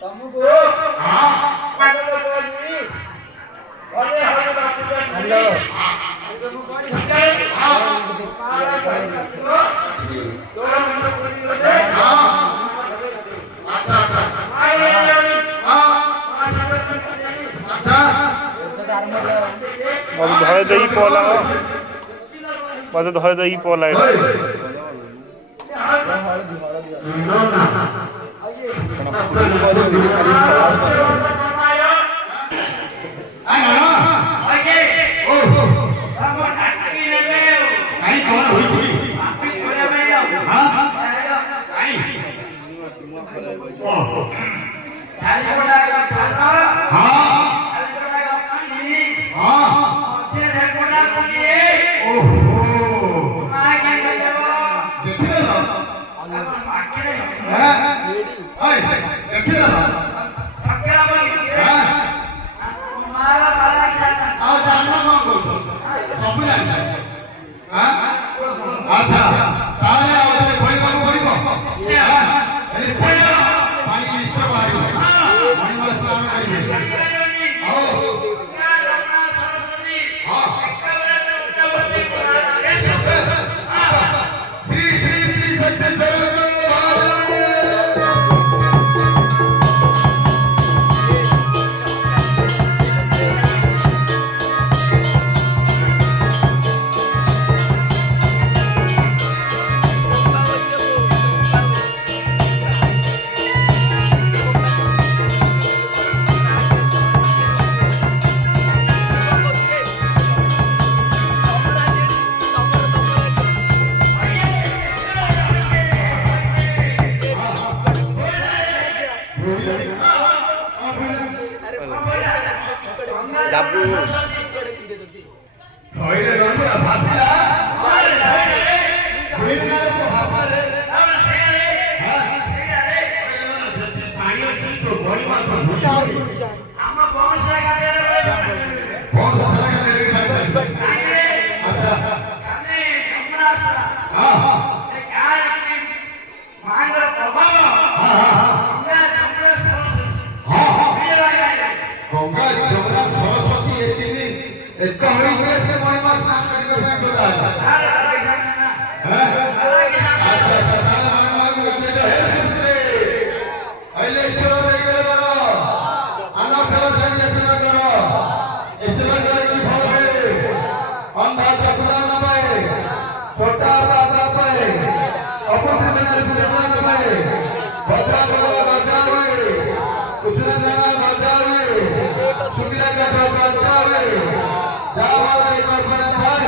तुमको हां हेलो तुमको कौन समझा हां तो हां अच्छा अब धरे दई पोला बस धरे दई पोला जाबू होइले नंबर भाषा बिना को भाषा रे पानी ଅଛି तो बड़ी बात हम बहुत सारा का दे अच्छा हमने हमरा हां हां एक यार अपनी मांग प्रभाव हां हां हमरा जमरा सरस्वती हां हां गंगा जमुना सरस्वती ये तीन एक होई में से मणि मास नाम करके बैंक होता है अच्छा अच्छा ताले मानवा को कहते हैं सुरे पहले ईश्वर देख ले बनो आना करो जन्म सेवा करो ईश्वर करे की फल मिले अंधा चकुला न पाए छोटा बाता पाए अपुत्र बनल पूरा न पाए बजा हुए कुछ न जाना बजा हुए सुनिया का बचावे जावाला एक पर थाय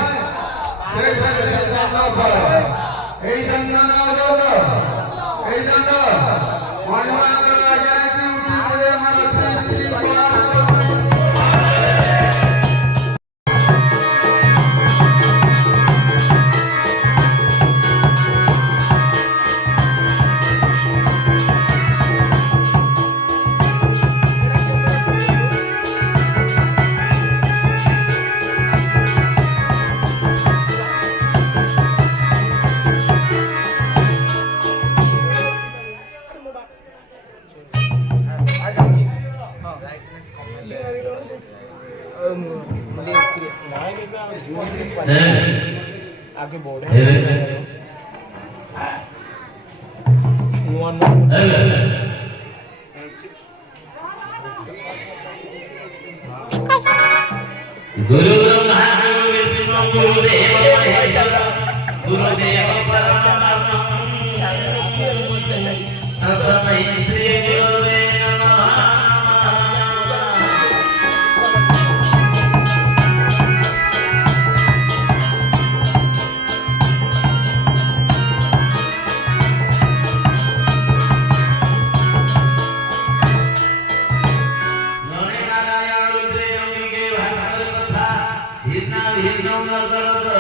श्री श्री जाना पर ए जन्नन आलो ए जन्नन मणिमा करा जाय की उठी रे मन श्री श्री आगे बोर्ड है गुरु ब्रह्मा गुरु विष्णु गुरुदेव महेश्वर गुरुदेव परब्रह्म तस्मै श्री गुरुवे नमः भिन्न भिन्न नगर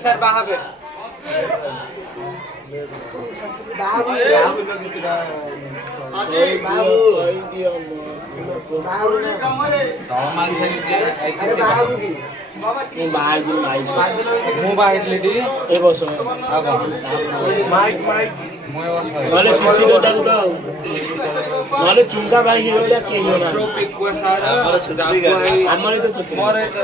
sir bahabe. ନହେଲେ ଶିଶିରଟାକୁ ତ ନହେଲେ ଚୁଙ୍ଗା ବାହିକି ରହିଲା କେହି ଜଣା ଆମର ତ ସବୁଠୁ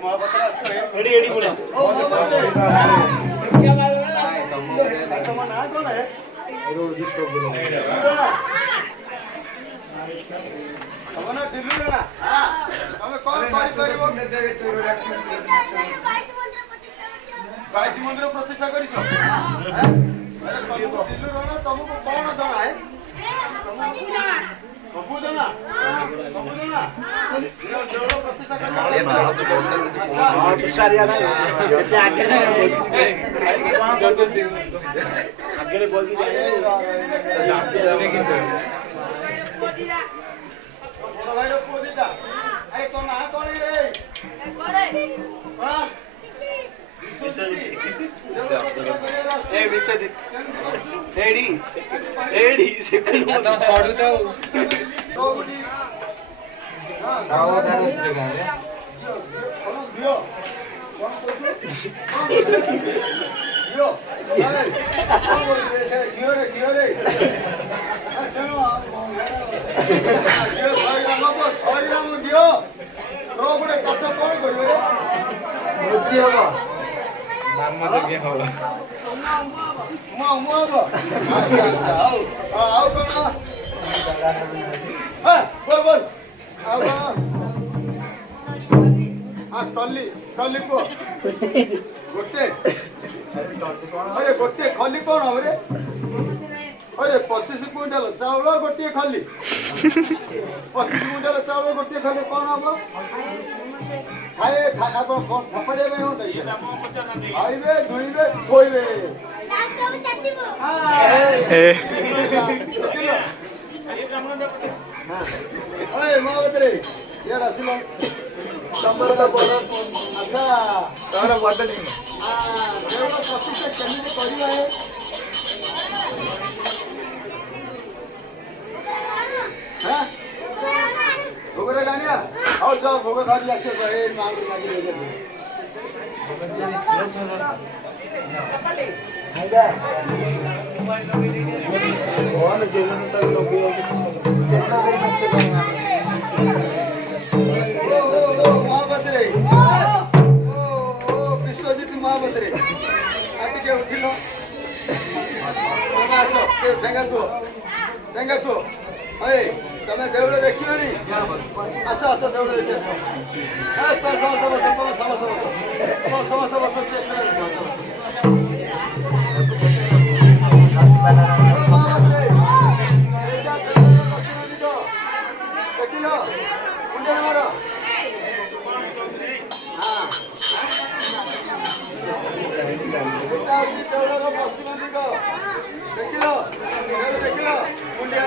एडी एडी बोले बाईसी मंदिर प्रतिष्ठा कर तुमको कौन जमा है सबू जना प्रतिष्ठा आगे बोल दी भाई लोग को दीदा अरे तो ना कौन है रे ए विश्वजीत एडी एडी सेकंड आता छोड़ दो गाओ दारू से गाने दियो दियो अरे दियो रे सुनो दियो साई राम दियो रोबड़े कट कौन करियो रे बुद्धि होगा नाम से होला मो अच्छा आओ कौन हां बोल आओ हाँ टल्ली को गोटे अरे गोटे खली कौन हम रे अरे 25 क्विंटल चाउल गोटे खली 25 क्विंटल चाउल गोटे खली कौन हम खाए अपन फपड़े में हो दई खाइबे धुइबे खोइबे अरे मावत रे यार आसिलो नंबर का बोल अच्छा तारा बदल देवला प्रतिष्ठा केमिति करिवा है हां भोगरे गानिया आओ जाओ भोग खाली आसे तो ए मांग लागी ले जा आइगा कौन जेलन तक लोग कितना देर बच्चे बना महाभद्रे विश्वजीत महाभद्रे आटिके उठिलो आस देंगा तू अरे तमे देवड़े देखियो नी आस देवड़े देखियो समस्त देखिलो मुंडे मारो पश्चिम दिग देखिल मुंडिया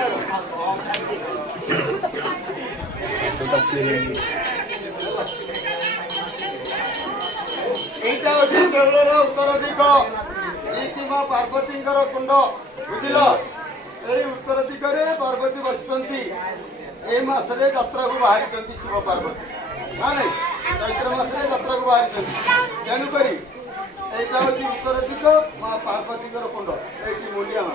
এইটা হচ্ছে দেউলর উত্তর দিগ মা পার্বতী কুণ্ড বুঝিল এই উত্তর দিগরে পার্বতী বসিଛନ୍ତି এই মাসে যাত্রা কু বাহারি শিব পার্বতী না নাই চৈত্র মাসে যাত্রা কু বাহারি তেণুকরি এইটা হচ্ছে উত্তর দিগ মা পার্বতী কুণ্ড এইটি মুন্ডিয়া মা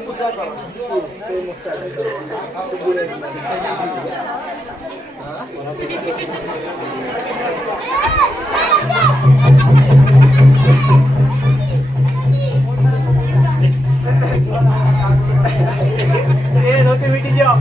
ପୂଜା କର मिटी जाओ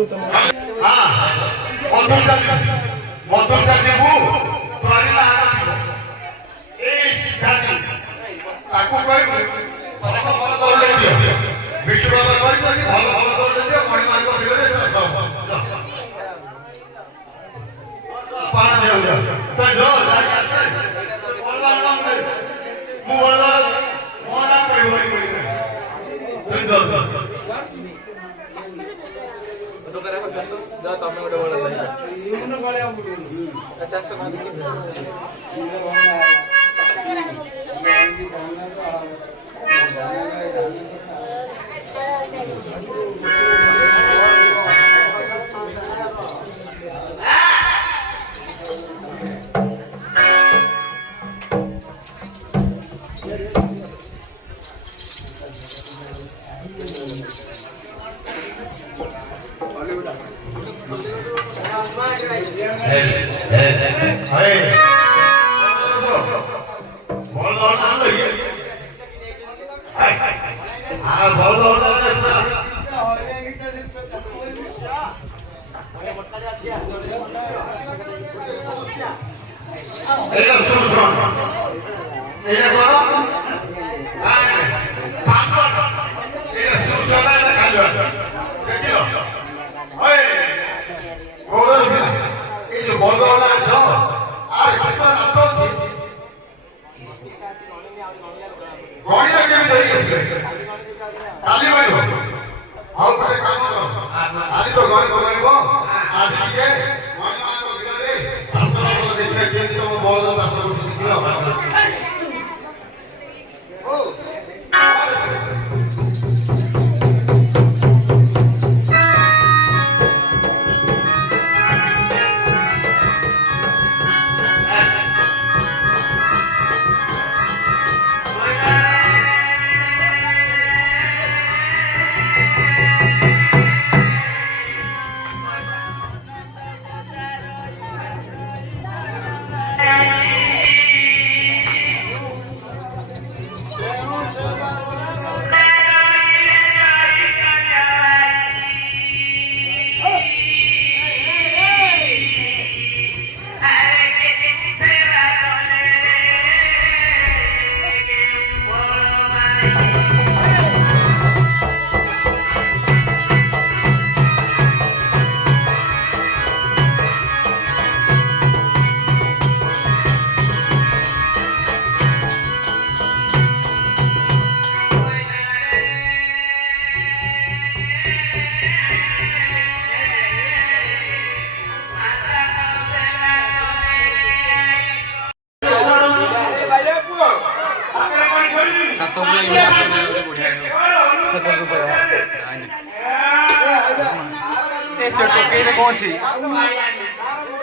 କହିଲୁ ତମ हां मधुर का देबू तोरिला ए सिद्धांत ताकू कहू भल भल दौड़ दियो बिटू बाबा कहू कि भल भल दौड़ दियो मणि मान को दियो सब पान देउ तो जो जाई आसे बोलला नाम दे मु बोलला मोना कहू तुम दो तो करे जा तमे गोटे बोला इमन गळे हम 50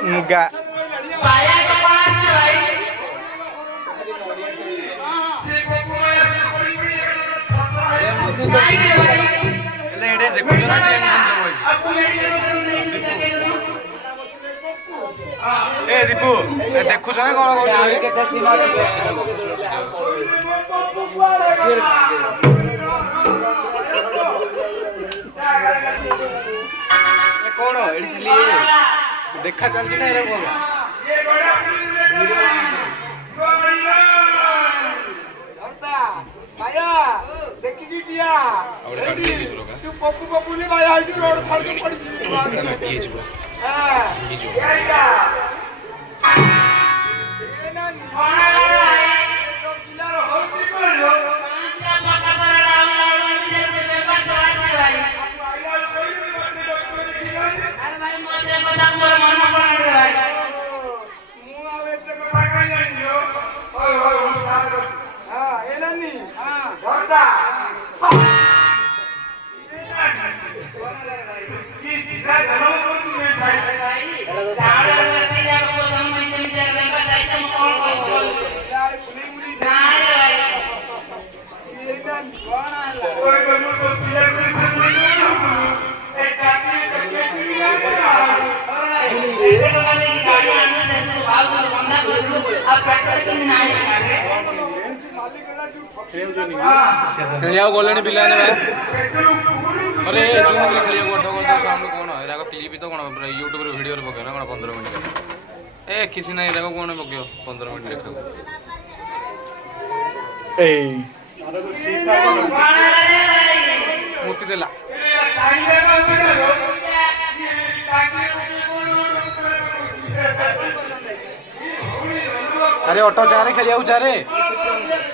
मुगा ए दीपू देखु कौन कौन देखा चलती ना तू पप्पू पप्पू ने भाई आज रोड छाड़ के पड़ी खेलिया गले पिला अरे जून में खेलिया गोट गोट सामने कौन है एराको क्लिप तो कौन यूट्यूब रे वीडियो रे पकेना कौन 15 मिनट ए किसी नहीं एराको कौन पकियो 15 मिनट देखो ए मूर्ति देला अरे ऑटो जा रे खेलिया जा रे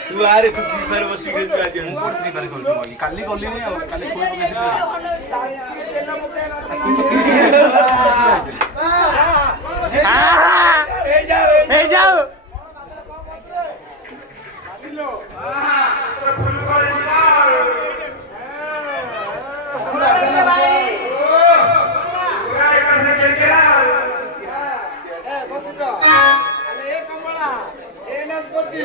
तू आ रे तू फ्री फायर बसी के तू आज ମୁଁ କୋଉଠି ଫ୍ରି ଫାୟାର ଖେଳୁଛି ବୋଲି କାଲି ଗଲିନି ଆଉ କାଲି ଶୋଇ ପକେଇଥିଲି ए जाओ ए कमला ए नस्पति